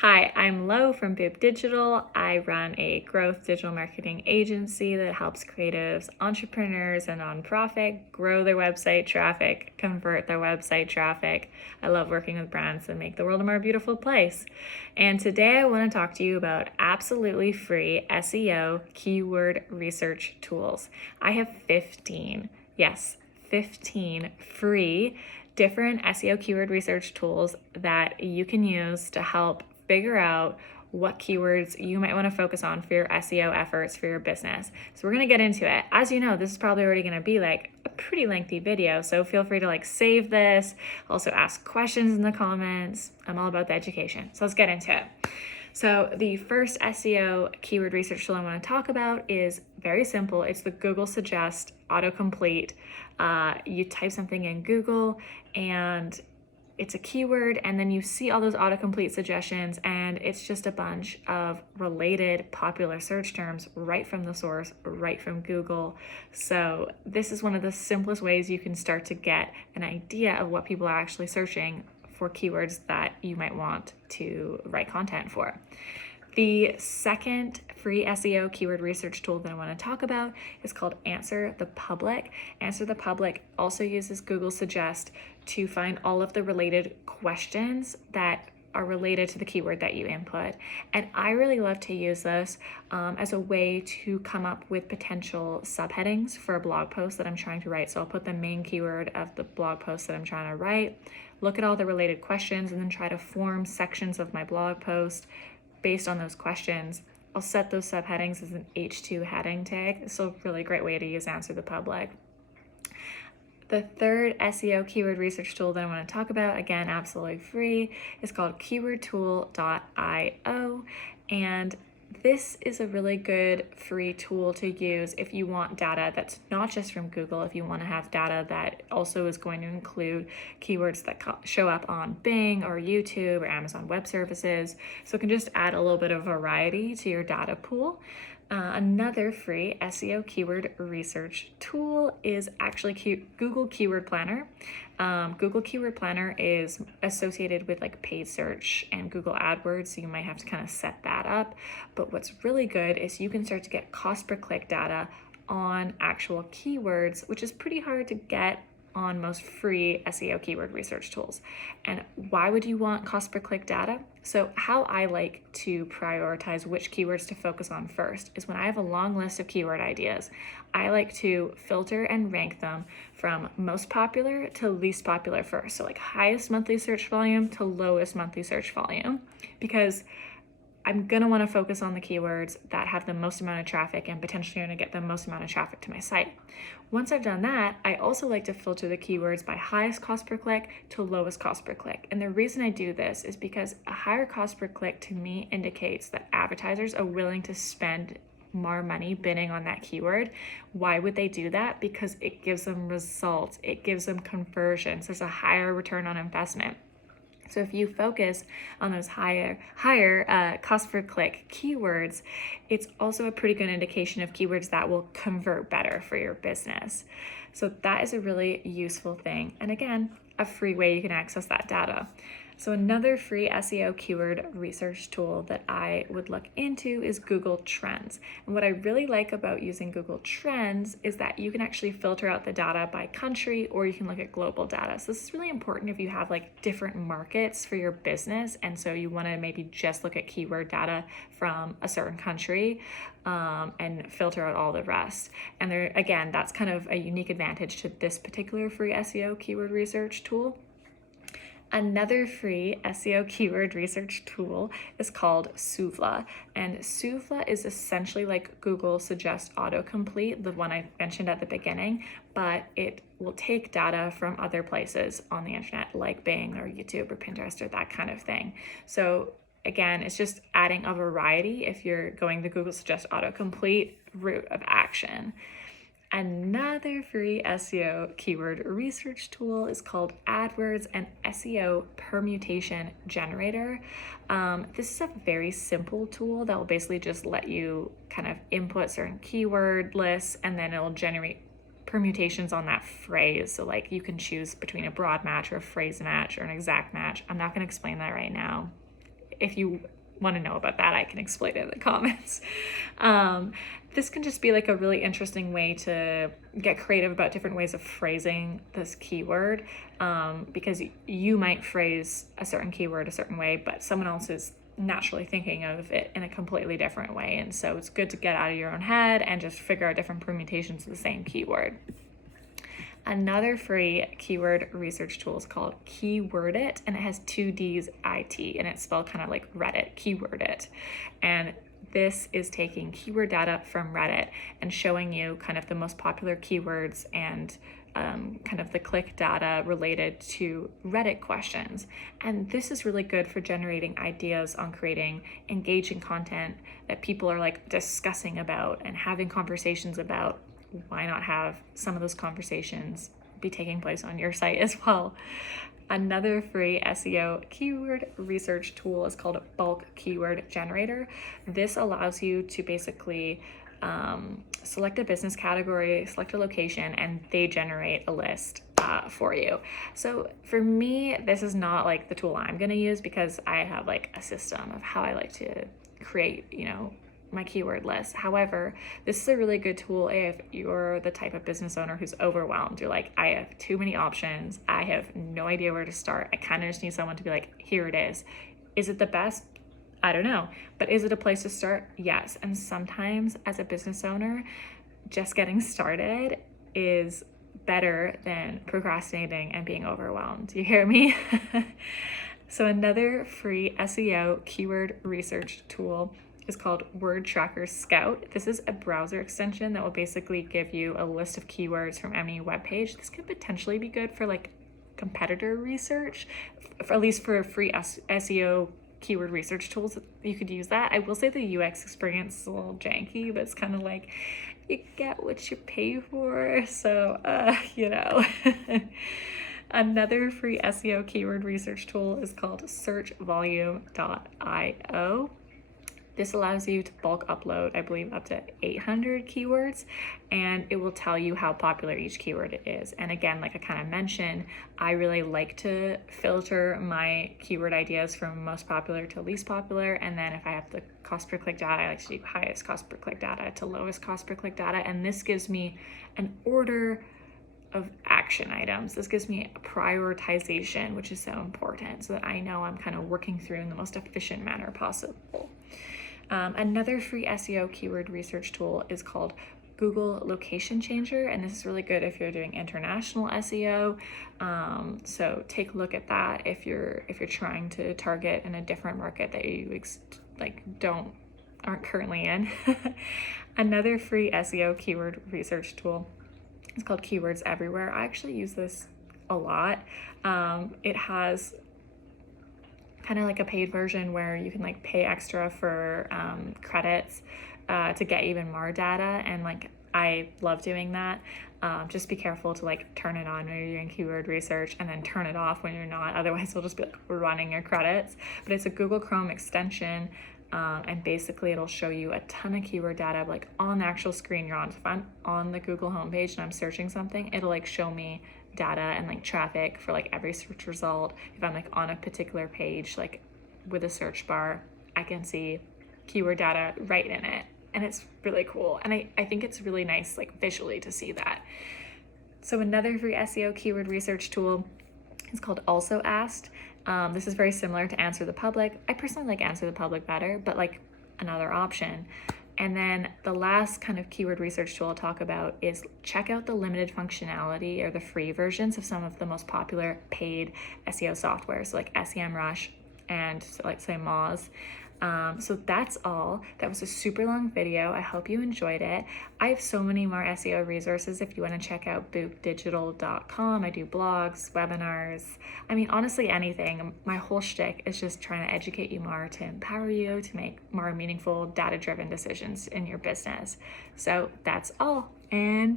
Hi, I'm Lo from Boop Digital. I run a growth digital marketing agency that helps creatives, entrepreneurs, and nonprofit grow their website traffic, convert their website traffic. I love working with brands that make the world a more beautiful place. And today I want to talk to you about absolutely free SEO keyword research tools. I have 15, yes, 15 free different SEO keyword research tools that you can use to help figure out what keywords you might want to focus on for your SEO efforts for your business. So we're going to get into it. As you know, this is probably already going to be like a pretty lengthy video, so feel free to save this. Also ask questions in the comments. I'm all about the education. So let's get into it. So the first SEO keyword research tool I want to talk about is very simple. It's the Google Suggest autocomplete. You type something in Google and it's a keyword, and then you see all those autocomplete suggestions, and it's just a bunch of related popular search terms right from the source, right from Google. So this is one of the simplest ways you can start to get an idea of what people are actually searching for keywords that you might want to write content for. The second free SEO keyword research tool that I want to talk about is called Answer the Public. Answer the Public also uses Google Suggest to find all of the related questions that are related to the keyword that you input. And I really love to use this as a way to come up with potential subheadings for a blog post that I'm trying to write. So I'll put the main keyword of the blog post that I'm trying to write, look at all the related questions, and then try to form sections of my blog post based on those questions. I'll set those subheadings as an H2 heading tag. It's a really great way to use Answer the Public. The third SEO keyword research tool that I want to talk about, again, absolutely free, is called keywordtool.io. And this is a really good free tool to use if you want data that's not just from Google, if you want to have data that also is going to include keywords that show up on Bing or YouTube or Amazon Web Services. So it can just add a little bit of variety to your data pool. Another free SEO keyword research tool is actually Google Keyword Planner. Google Keyword Planner is associated with paid search and Google AdWords, so you might have to kind of set that up. But what's really good is you can start to get cost per click data on actual keywords, which is pretty hard to get on most free SEO keyword research tools. And why would you want cost per click data? So how I like to prioritize which keywords to focus on first is when I have a long list of keyword ideas, I like to filter and rank them from most popular to least popular first. So highest monthly search volume to lowest monthly search volume, because I'm gonna wanna focus on the keywords that have the most amount of traffic and potentially gonna get the most amount of traffic to my site. Once I've done that, I also like to filter the keywords by highest cost per click to lowest cost per click. And the reason I do this is because a higher cost per click to me indicates that advertisers are willing to spend more money bidding on that keyword. Why would they do that? Because it gives them results, it gives them conversions, there's a higher return on investment. So if you focus on those higher cost per click keywords, it's also a pretty good indication of keywords that will convert better for your business. So that is a really useful thing. And again, a free way you can access that data. So another free SEO keyword research tool that I would look into is Google Trends. And what I really like about using Google Trends is that you can actually filter out the data by country, or you can look at global data. So this is really important if you have different markets for your business, and so you want to maybe just look at keyword data from a certain country and filter out all the rest. And there, again, that's kind of a unique advantage to this particular free SEO keyword research tool. Another free SEO keyword research tool is called Suvla. And Suvla is essentially like Google Suggest Autocomplete, the one I mentioned at the beginning, but it will take data from other places on the internet, like Bing or YouTube or Pinterest or that kind of thing. So again, it's just adding a variety if you're going the Google Suggest Autocomplete route of action. Another free SEO keyword research tool is called AdWords and SEO Permutation Generator. This is a very simple tool that will basically just let you kind of input certain keyword lists, and then it'll generate permutations on that phrase. So you can choose between a broad match or a phrase match or an exact match. I'm not going to explain that right now. if you want to know about that, I can explain it in the comments. This can just be like a really interesting way to get creative about different ways of phrasing this keyword, because you might phrase a certain keyword a certain way, but someone else is naturally thinking of it in a completely different way. And so it's good to get out of your own head and just figure out different permutations of the same keyword. Another free keyword research tool is called Keywordit, and it has 2 D's IT, and it's spelled kind of like Reddit, Keywordit. And this is taking keyword data from Reddit and showing you kind of the most popular keywords and kind of the click data related to Reddit questions. And this is really good for generating ideas on creating engaging content that people are like discussing about and having conversations about. Why not have some of those conversations be taking place on your site as well? Another free SEO keyword research tool is called Bulk Keyword Generator. This allows you to basically select a business category, select a location, and they generate a list for you. So for me, this is not like the tool I'm going to use, because I have like a system of how I like to create, my keyword list. However, this is a really good tool if you're the type of business owner who's overwhelmed. You're like, I have too many options. I have no idea where to start. I kind of just need someone to be like, here it is. Is it the best? I don't know. But is it a place to start? Yes. And sometimes as a business owner, just getting started is better than procrastinating and being overwhelmed. You hear me? So another free SEO keyword research tool is called Word Tracker Scout. This is a browser extension that will basically give you a list of keywords from any web page. This could potentially be good for like competitor research, at least for free SEO keyword research tools. You could use that. I will say the UX experience is a little janky, but it's kind of like you get what you pay for. So, Another free SEO keyword research tool is called searchvolume.io. This allows you to bulk upload, I believe, up to 800 keywords, and it will tell you how popular each keyword is. And again, like I kind of mentioned, I really like to filter my keyword ideas from most popular to least popular. And then if I have the cost per click data, I like to do highest cost per click data to lowest cost per click data. And this gives me an order of action items. This gives me a prioritization, which is so important, so that I know I'm kind of working through in the most efficient manner possible. Another free SEO keyword research tool is called Google Location Changer, and this is really good if you're doing international SEO. So take a look at that if you're trying to target in a different market that you aren't currently in. Another free SEO keyword research tool is called Keywords Everywhere. I actually use this a lot. It has kind of like a paid version where you can like pay extra for credits to get even more data, and like I love doing that. Just be careful to like turn it on when you're doing keyword research and then turn it off when you're not, otherwise you'll just be like running your credits. But it's a Google Chrome extension, and basically it'll show you a ton of keyword data like on the actual screen you're on. So if I'm on the Google homepage and I'm searching something, it'll like show me data and like traffic for like every search result. If I'm like on a particular page, like with a search bar, I can see keyword data right in it, and it's really cool. And I think it's really nice like visually to see that. So another free SEO keyword research tool is called Also Asked. This is very similar to Answer the Public. I personally like Answer the Public better, but like another option. And then the last kind of keyword research tool I'll talk about is check out the limited functionality or the free versions of some of the most popular paid SEO software, so like SEMrush and so like say Moz. So that's all. That was a super long video. I hope you enjoyed it. I have so many more SEO resources if you want to check out boopdigital.com. I do blogs, webinars. I mean, honestly, anything. My whole shtick is just trying to educate you more, to empower you to make more meaningful, data-driven decisions in your business. So that's all. And